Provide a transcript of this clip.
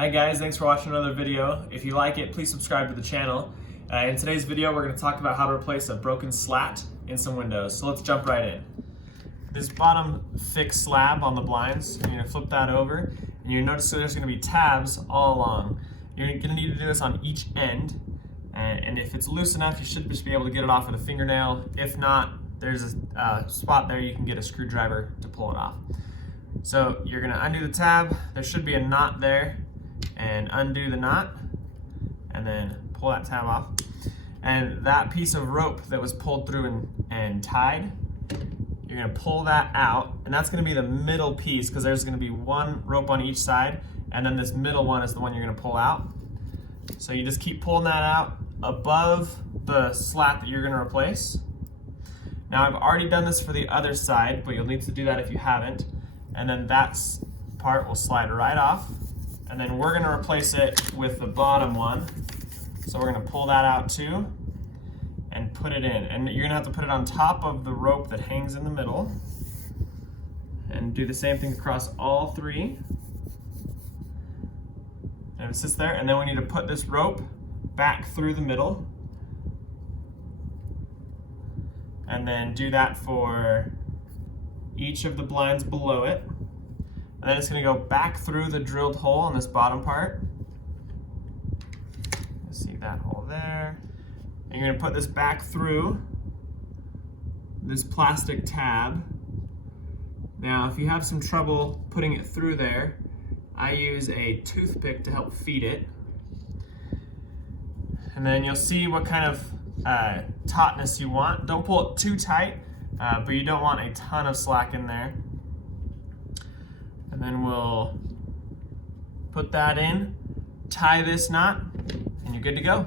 Hi guys, thanks for watching another video. If you like it, please subscribe to the channel. In today's video, we're going to talk about how to replace a broken slat in some windows. So let's jump right in. This bottom fixed slab on the blinds, you're going to flip that over, and you'll notice there's going to be tabs all along. You're going to need to do this on each end, and if it's loose enough, you should just be able to get it off with a fingernail. If not, there's a spot there you can get a screwdriver to pull it off. So you're going to undo the tab. There should be a knot there, and undo the knot, and then pull that tab off. And that piece of rope that was pulled through and tied, you're gonna pull that out, and that's gonna be the middle piece, because there's gonna be one rope on each side, and then this middle one is the one you're gonna pull out. So you just keep pulling that out above the slat that you're gonna replace. Now I've already done this for the other side, but you'll need to do that if you haven't. And then that part will slide right off. And then we're gonna replace it with the bottom one. So we're gonna pull that out too and put it in. And you're gonna have to put it on top of the rope that hangs in the middle. And do the same thing across all three. And it sits there, and then we need to put this rope back through the middle. And then do that for each of the blinds below it. And then it's going to go back through the drilled hole on this bottom part. You see that hole there. And you're going to put this back through this plastic tab. Now, if you have some trouble putting it through there, I use a toothpick to help feed it. And then you'll see what kind of tautness you want. Don't pull it too tight, but you don't want a ton of slack in there. And then we'll put that in, tie this knot, and you're good to go.